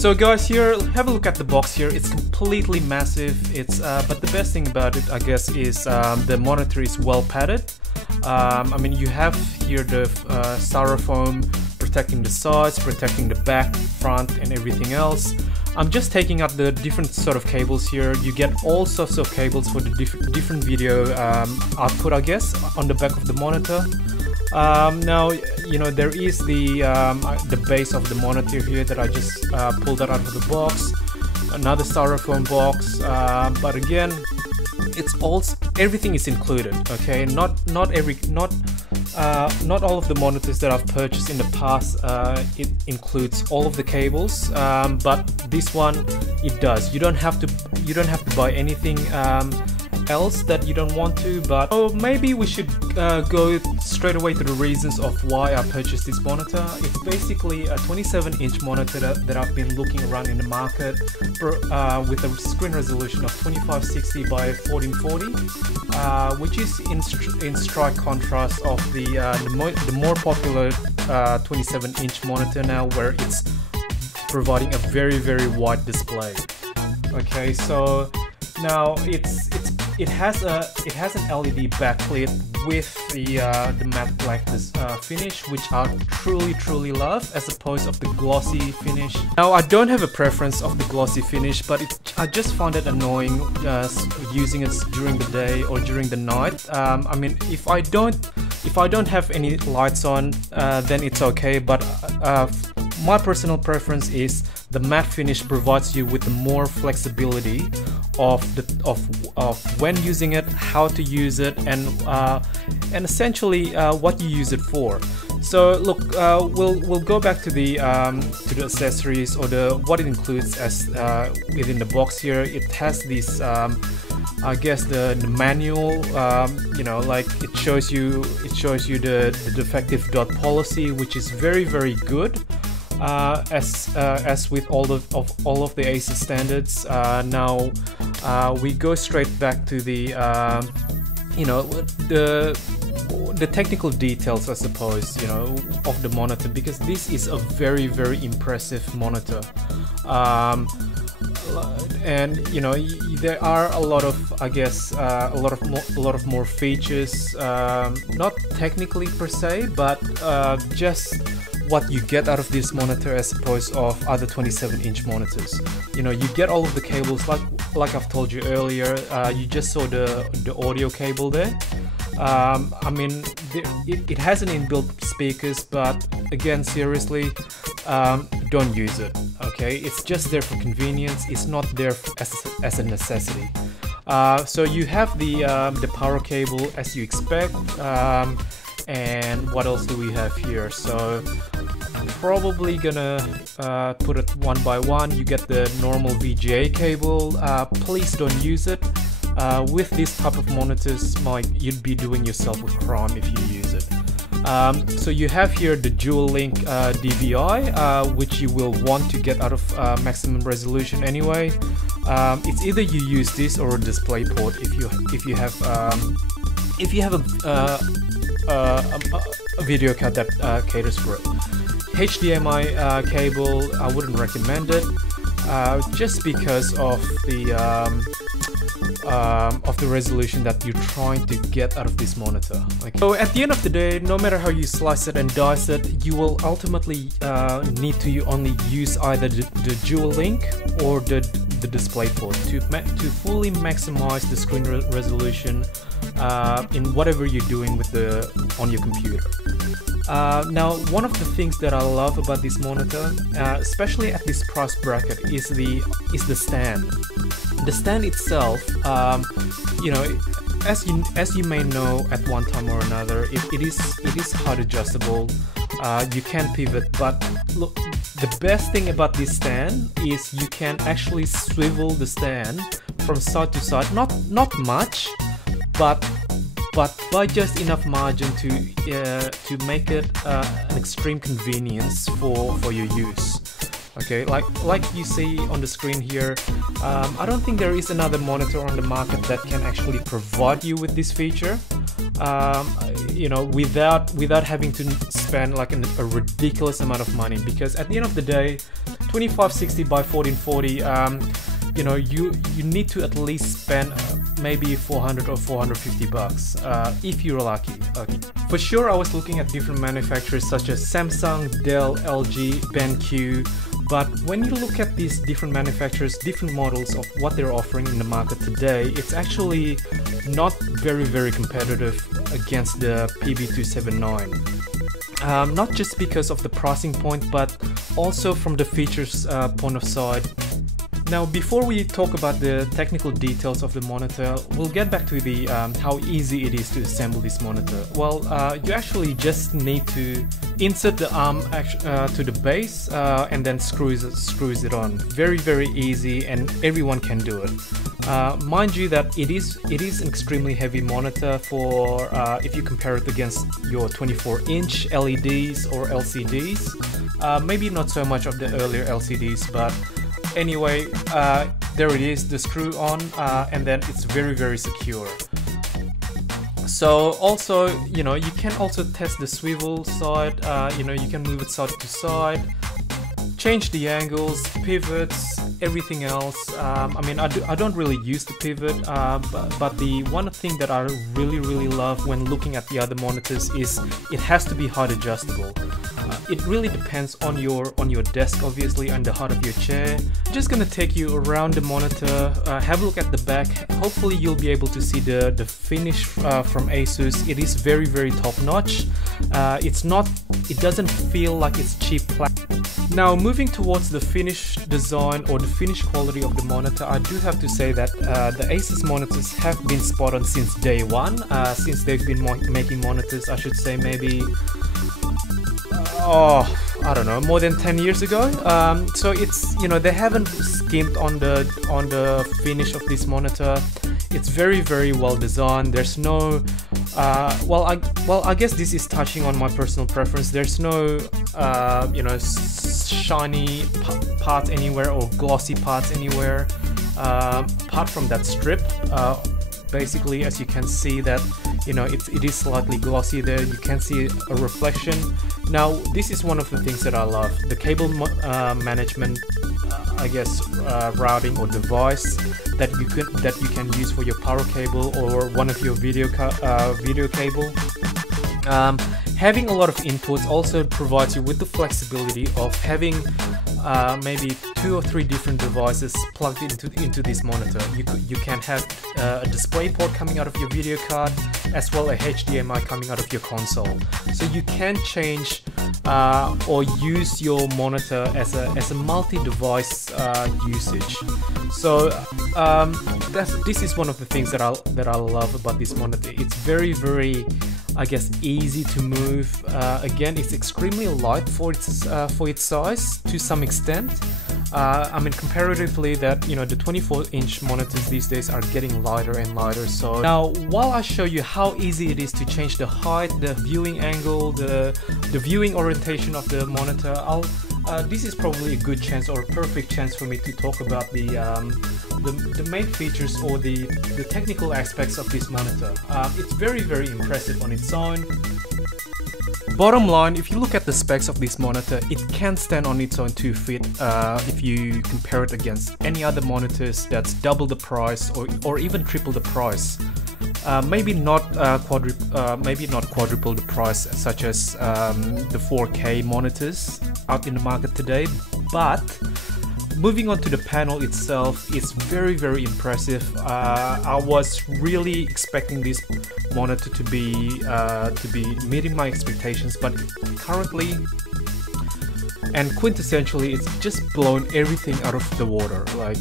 So guys, here, have a look at the box here. It's completely massive. It's but the best thing about it, I guess, is the monitor is well padded. I mean, you have here the styrofoam protecting the sides, protecting the back, front, and everything else. I'm just taking out the different sort of cables here. You get all sorts of cables for the different video output, I guess, on the back of the monitor. Now, you know, there is the base of the monitor here that I just pulled out of the box. Another styrofoam box, but again, it's all, everything is included. Okay, not all of the monitors that I've purchased in the past it includes all of the cables, but this one it does. You don't have to buy anything else that you don't want to. But maybe we should go straight away to the reasons of why I purchased this monitor. It's basically a 27-inch monitor that I've been looking around in the market with a screen resolution of 2560 by 1440, which is in strike contrast of the more popular 27-inch monitor now, where it's providing a very wide display. Okay, so now it has an LED backlit with the matte black finish, which I truly love, as opposed of the glossy finish. Now, I don't have a preference of the glossy finish, but I just find it annoying using it during the day or during the night. I mean, if I don't have any lights on, then it's okay. But my personal preference is the matte finish provides you with more flexibility of when using it, how to use it, and essentially what you use it for. So look, we'll go back to the accessories, or what it includes as within the box here. It has this I guess the manual, you know, like it shows you the defective dot policy, which is very good. As with all of the Asus standards. Now we go straight back to the you know, the technical details, I suppose, you know, of the monitor, because this is a very impressive monitor. And you know, there are a lot of, I guess, a lot of more features, not technically per se, but just what you get out of this monitor as opposed of other 27-inch monitors. You know, you get all of the cables, like I've told you earlier. You just saw the audio cable there. I mean, it has an inbuilt speakers, but again, seriously, don't use it. Okay, it's just there for convenience. It's not there as a necessity. So you have the power cable as you expect. And what else do we have here? So I'm probably gonna put it one by one. You get the normal VGA cable. Please don't use it. With this type of monitors, you'd be doing yourself a crime if you use it. So you have here the dual link DVI, which you will want to get out of maximum resolution anyway. It's either you use this or a display port if you have a video card that caters for it. HDMI cable, I wouldn't recommend it, just because of the resolution that you're trying to get out of this monitor. Okay. So at the end of the day, no matter how you slice it and dice it, you will ultimately need to only use either the dual link or the display port to fully maximize the screen resolution in whatever you're doing on your computer. Now, one of the things that I love about this monitor, especially at this price bracket, is the stand. The stand itself, you know, as you may know at one time or another, it is height adjustable. You can pivot, but look, the best thing about this stand is you can actually swivel the stand from side to side. Not much, but by just enough margin to make it an extreme convenience for your use. Okay, like you see on the screen here, I don't think there is another monitor on the market that can actually provide you with this feature. You know, without having to spend like a ridiculous amount of money, because at the end of the day, 2560 by 1440, you know, you need to at least spend maybe 400 or 450 bucks if you're lucky. Okay. For sure, I was looking at different manufacturers such as Samsung, Dell, LG, BenQ, but when you look at these different manufacturers, different models of what they're offering in the market today, it's actually not very competitive against the PB279. Not just because of the pricing point, but also from the features point of sight. Now, before we talk about the technical details of the monitor, we'll get back to the how easy it is to assemble this monitor. Well, you actually just need to insert the arm to the base and then screws it on. Very easy, and everyone can do it. Mind you that it is an extremely heavy monitor for if you compare it against your 24-inch LEDs or LCDs. Maybe not so much of the earlier LCDs, but anyway, there it is, the screw on, and then it's very secure. So also, you know, you can also test the swivel side. You know, you can move it side to side, change the angles, pivots, everything else. I mean, I don't really use the pivot, but the one thing that I really love when looking at the other monitors is it has to be height adjustable. It really depends on your desk, obviously, and the height of your chair. I'm just gonna take you around the monitor, have a look at the back. Hopefully you'll be able to see the finish from Asus. It is very top notch. It doesn't feel like it's cheap plastic. Now, moving towards the finished design or the finished quality of the monitor, I do have to say that the Asus monitors have been spot on since day one, since they've been making monitors, I should say maybe, I don't know, more than 10 years ago. So it's, you know, they haven't skimped on the finish of this monitor. It's very well designed. There's no well, I guess this is touching on my personal preference. There's no you know, shiny parts anywhere or glossy parts anywhere, apart from that strip. Basically, as you can see that, you know, it is slightly glossy there. You can see a reflection. Now, this is one of the things that I love. The cable management, I guess, routing or device that you can use for your power cable or one of your video cable. Having a lot of inputs also provides you with the flexibility of having maybe 2 or 3 different devices plugged into this monitor. You can have a display port coming out of your video card, as well as HDMI coming out of your console. So you can change or use your monitor as a multi-device usage. So this is one of the things that I love about this monitor. It's very, I guess, easy to move. Again, it's extremely light for its size to some extent. I mean, comparatively, that, you know, the 24-inch monitors these days are getting lighter and lighter. So now, while I show you how easy it is to change the height, the viewing angle, the viewing orientation of the monitor, this is probably a good chance or a perfect chance for me to talk about the main features or the technical aspects of this monitor. It's very impressive on its own. Bottom line, if you look at the specs of this monitor, it can stand on its own 2 feet if you compare it against any other monitors that's double the price or even triple the price. Maybe not quadruple the price, such as the 4K monitors out in the market today, but moving on to the panel itself, it's very impressive. I was really expecting this monitor to be meeting my expectations, but currently and quintessentially, it's just blown everything out of the water. Like,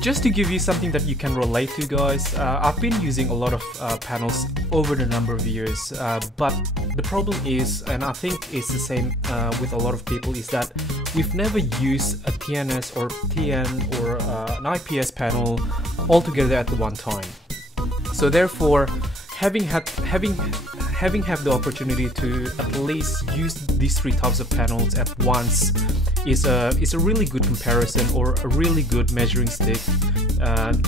just to give you something that you can relate to, guys, I've been using a lot of panels over the number of years, but the problem is, and I think it's the same with a lot of people, is that we've never used a TNS or TN or an IPS panel all together at the one time. So therefore, having the opportunity to at least use these 3 types of panels at once is a really good comparison or a really good measuring stick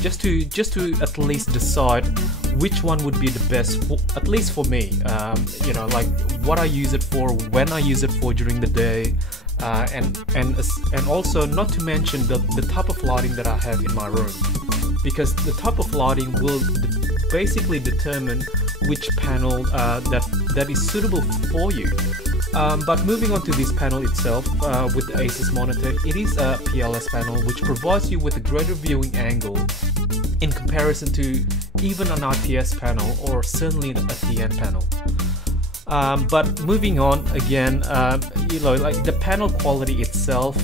just to at least decide which one would be the best for, at least for me. You know, like what I use it for, when I use it for during the day, and also not to mention the type of lighting that I have in my room, because the type of lighting will basically determine which panel that is suitable for you. But moving on to this panel itself, with the Asus monitor, it is a PLS panel which provides you with a greater viewing angle in comparison to even an IPS panel or certainly a TN panel. But moving on again, you know, like the panel quality itself,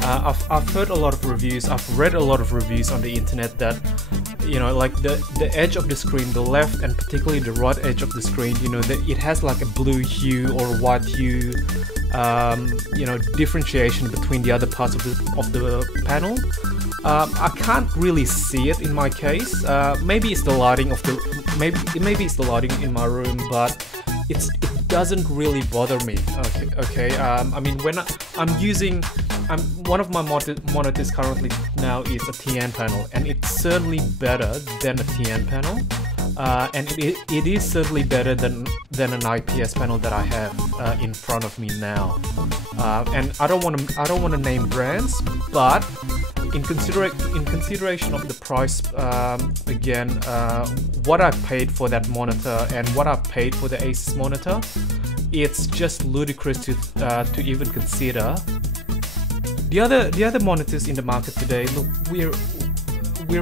I've heard a lot of reviews, I've read a lot of reviews on the internet that, you know, like the edge of the screen, the left and particularly the right edge of the screen, you know, it has like a blue hue or white hue, you know, differentiation between the other parts of the panel. I can't really see it in my case. Maybe it's the lighting of the maybe it's the lighting in my room, but it doesn't really bother me. Okay. I mean, when one of my monitors currently now is a TN panel, and it's certainly better than a TN panel, and it is certainly better than an IPS panel that I have in front of me now. And I don't want to name brands, but in consideration of the price, again, what I paid for that monitor and what I paid for the Asus monitor, it's just ludicrous to even consider. The other monitors in the market today, look, we're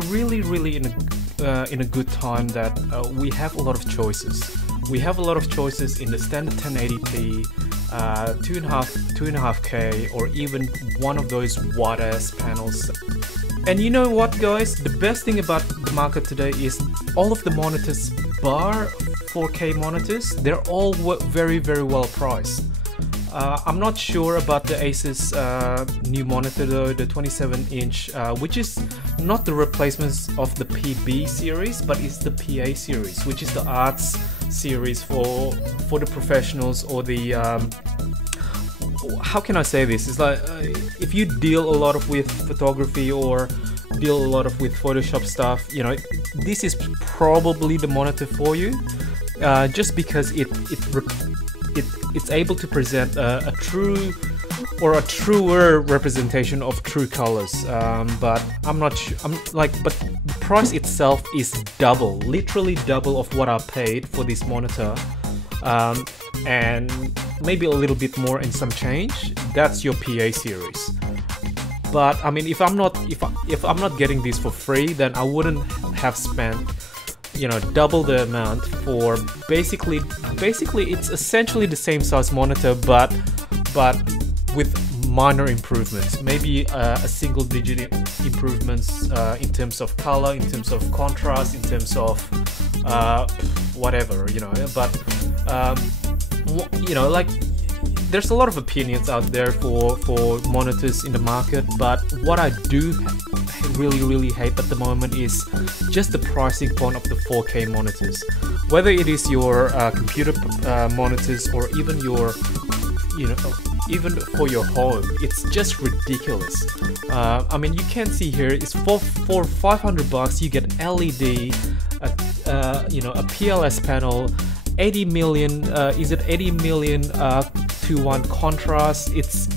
really in a good time that we have a lot of choices. We have a lot of choices in the standard 1080p, 2.5K, or even one of those wide ass panels. And you know what, guys? The best thing about the market today is all of the monitors, bar 4K monitors, they're all very well priced. I'm not sure about the Asus new monitor though, the 27-inch, which is not the replacement of the PB series, but it's the PA series, which is the arts series for the professionals, or the how can I say this? It's like if you deal a lot with photography or deal a lot with Photoshop stuff, you know, this is probably the monitor for you, just because it's able to present a true or a truer representation of true colors. But I'm not sure. But the price itself is double, literally double of what I paid for this monitor, and maybe a little bit more and some change. That's your PA series. But I mean, if I'm not getting this for free, then I wouldn't have spent, you know, double the amount for basically it's essentially the same size monitor, but with minor improvements, maybe a single digit improvements in terms of color, in terms of contrast, in terms of whatever, you know. But you know, like, there's a lot of opinions out there for monitors in the market, but what I do really hate at the moment is just the pricing point of the 4K monitors. Whether it is your computer monitors or even your, you know, even for your home, it's just ridiculous. I mean, you can see here, it's for $500 you get LED, you know, a PLS panel, 80 million, is it 80 million to 1 contrast? It's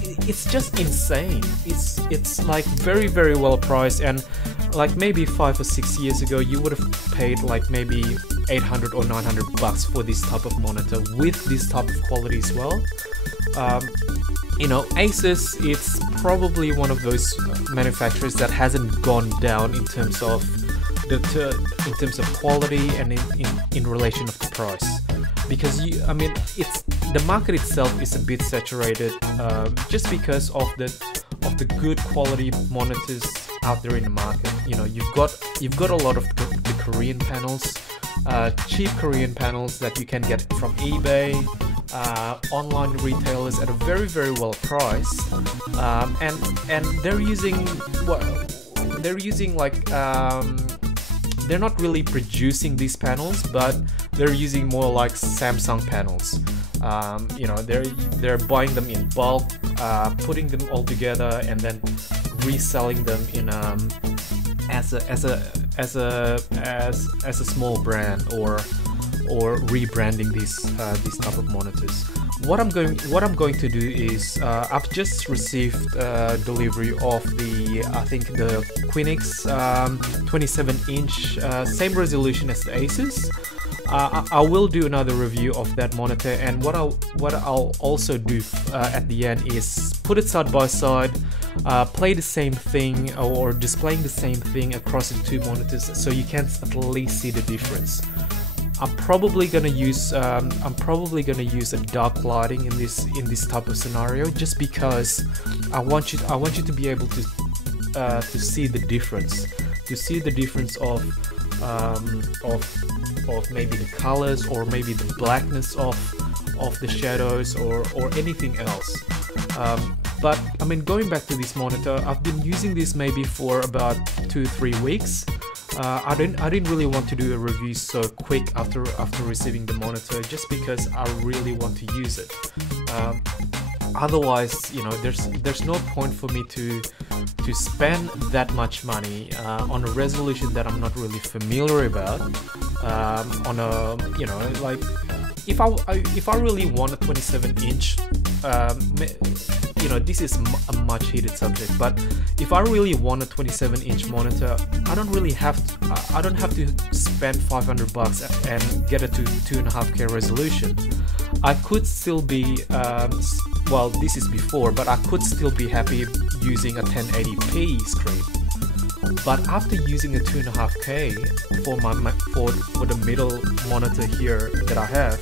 just insane. It's like very well priced, and like maybe 5 or 6 years ago you would have paid like maybe $800 or $900 for this type of monitor with this type of quality as well. You know, Asus, it's probably one of those manufacturers that hasn't gone down in terms of quality and in relation of the price, because I mean, it's the market itself is a bit saturated, just because of the good quality monitors out there in the market. You know, you've got a lot of the Korean panels, cheap Korean panels that you can get from eBay, online retailers at a very well priced, and they're using like they're not really producing these panels, but they're using more like Samsung panels. You know, they're buying them in bulk, putting them all together, and then reselling them as a small brand or rebranding these type of monitors. What I'm going to do is I've just received delivery of the I think the Quinix 27-inch, same resolution as the Asus. I will do another review of that monitor, and what I'll also do at the end is put it side by side, play the same thing or displaying the same thing across the two monitors, so you can at least see the difference. I'm probably gonna use a dark lighting in this type of scenario, just because I want you to be able to see the difference, of maybe the colors, or maybe the blackness of the shadows, or anything else. But I mean, going back to this monitor, I've been using this maybe for about 2-3 weeks. I didn't really want to do a review so quick after receiving the monitor, just because I really want to use it. Otherwise, you know, there's no point for me to spend that much money on a resolution that I'm not really familiar about. On a, you know, like if I really want a 27-inch, you know, this is a much heated subject, but if I really want a 27-inch monitor, I don't have to spend $500 and get it to 2.5K resolution. I could still be, well, this is before, but I could still be happy using a 1080p screen. But after using a 2.5K for the middle monitor here that I have,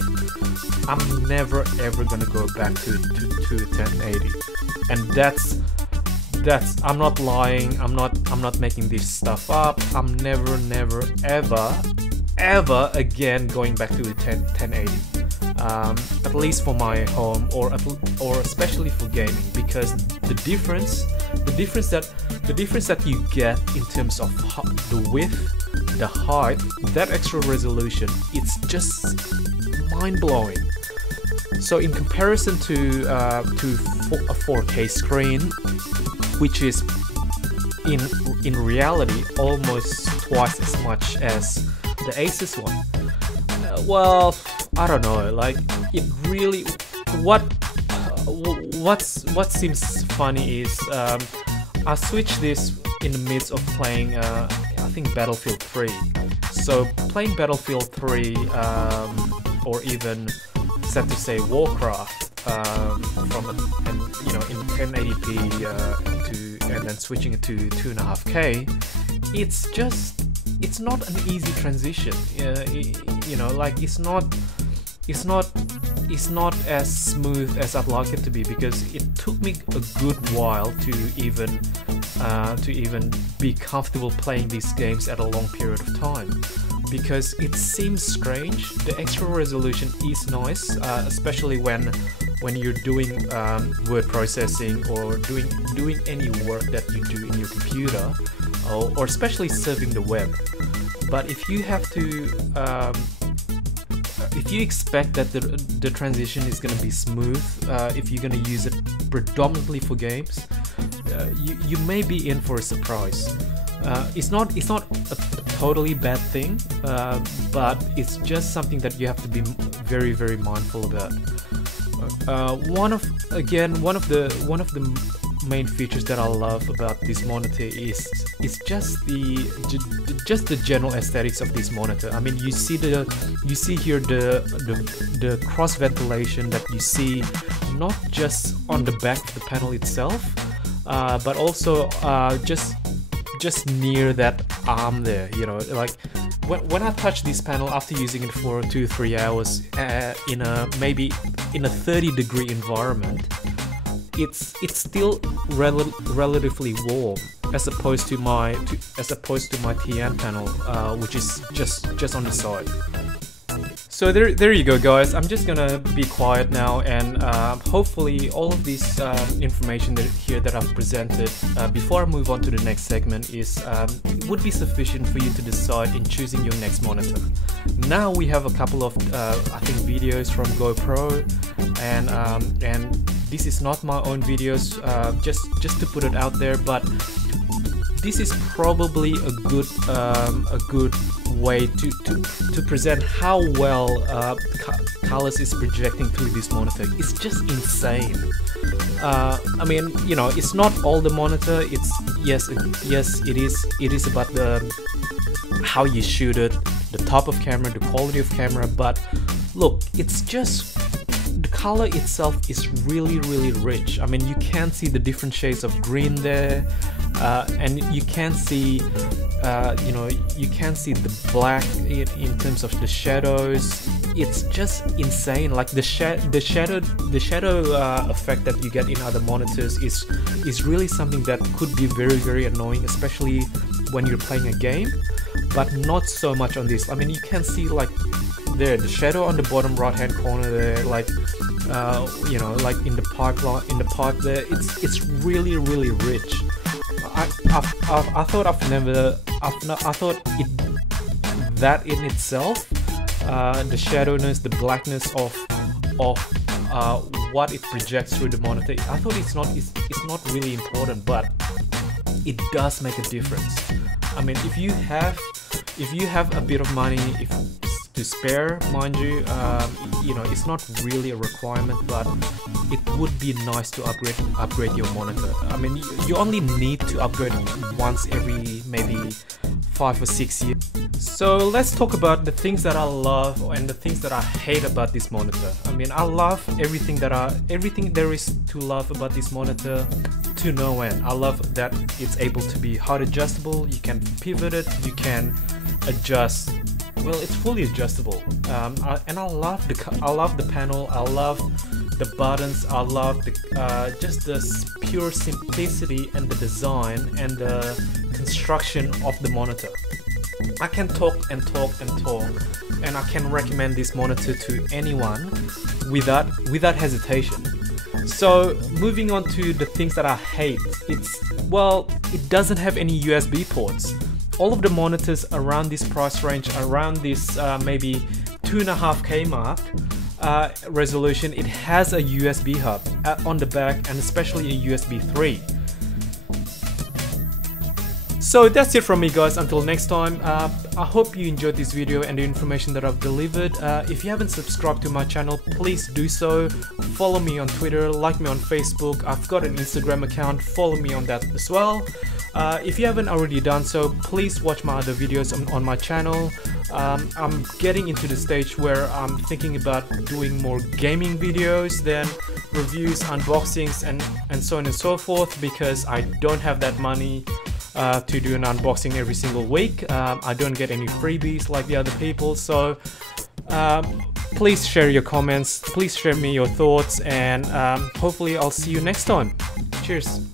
I'm never ever gonna go back to 1080, and that's I'm not lying. I'm not making this stuff up. I'm never ever again going back to 1080. At least for my home, or especially for gaming, because the difference that you get in terms of the width, the height, that extra resolution, it's just mind-blowing. So in comparison to a 4K screen, which is in reality almost twice as much as the Asus one, well, I don't know, like, it really, what seems funny is I switched this in the midst of playing I think Battlefield 3. So playing Battlefield 3 or even set to say Warcraft from you know, in 1080p and then switching it to 2.5K, it's not an easy transition. You know, like, it's not as smooth as I'd like it to be, because it took me a good while to even be comfortable playing these games at a long period of time, because it seems strange. The extra resolution is nice, especially when you're doing word processing or doing any work that you do in your computer, or especially surfing the web. But if you have to if you expect that the transition is going to be smooth, if you're going to use it predominantly for games, you may be in for a surprise. It's not a totally bad thing, but it's just something that you have to be very, very mindful about. One of the main features that I love about this monitor is just the general aesthetics of this monitor. I mean, you see here the cross ventilation that you see not just on the back of the panel itself, but also just near that arm there. You know, like when I touch this panel after using it for 2-3 hours maybe in a 30-degree environment, it's still relatively warm, as opposed to my TN panel, which is just on the side. So there you go, guys. I'm just gonna be quiet now, and hopefully all of this information that I've presented before I move on to the next segment would be sufficient for you to decide in choosing your next monitor. Now we have a couple of I think videos from GoPro, and this is not my own videos, just to put it out there, but this is probably a good way to present how well colors is projecting through this monitor. It's just insane. I mean, you know, it's not all the monitor. It's yes, it is about the how you shoot it, the type of camera, the quality of camera. But look, it's just the color itself is really rich. I mean, you can see the different shades of green there, and you can see you know, you can see the black in terms of the shadows. It's just insane. Like the shadow effect that you get in other monitors is really something that could be very annoying, especially when you're playing a game, but not so much on this. I mean, you can see like there the shadow on the bottom right hand corner there, like you know, like in the pipe there. It's really rich. I thought that in itself, the shadowness, the blackness of what it projects through the monitor, I thought it's not really important, but it does make a difference. I mean, if you have a bit of money to spare, mind you, you know, it's not really a requirement, but it would be nice to upgrade your monitor. I mean, you only need to upgrade once every maybe 5 or 6 years. So let's talk about the things that I love and the things that I hate about this monitor. I mean, I love everything there is to love about this monitor to no end. I love that it's able to be height adjustable. You can pivot it, you can adjust. Well, it's fully adjustable, and I love the panel. I love the buttons. I love the just the pure simplicity and the design and the construction of the monitor. I can talk, and I can recommend this monitor to anyone without hesitation. So moving on to the things that I hate, it doesn't have any USB ports. All of the monitors around this price range, around this maybe 2.5K mark resolution, it has a USB hub on the back, and especially a USB 3. So that's it from me, guys. Until next time, I hope you enjoyed this video and the information that I've delivered. If you haven't subscribed to my channel, please do so. Follow me on Twitter, like me on Facebook. I've got an Instagram account, follow me on that as well. If you haven't already done so, please watch my other videos on my channel. I'm getting into the stage where I'm thinking about doing more gaming videos than reviews, unboxings, and so on and so forth, because I don't have that money to do an unboxing every single week. I don't get any freebies like the other people, so please share your comments, please share me your thoughts, and hopefully I'll see you next time. Cheers.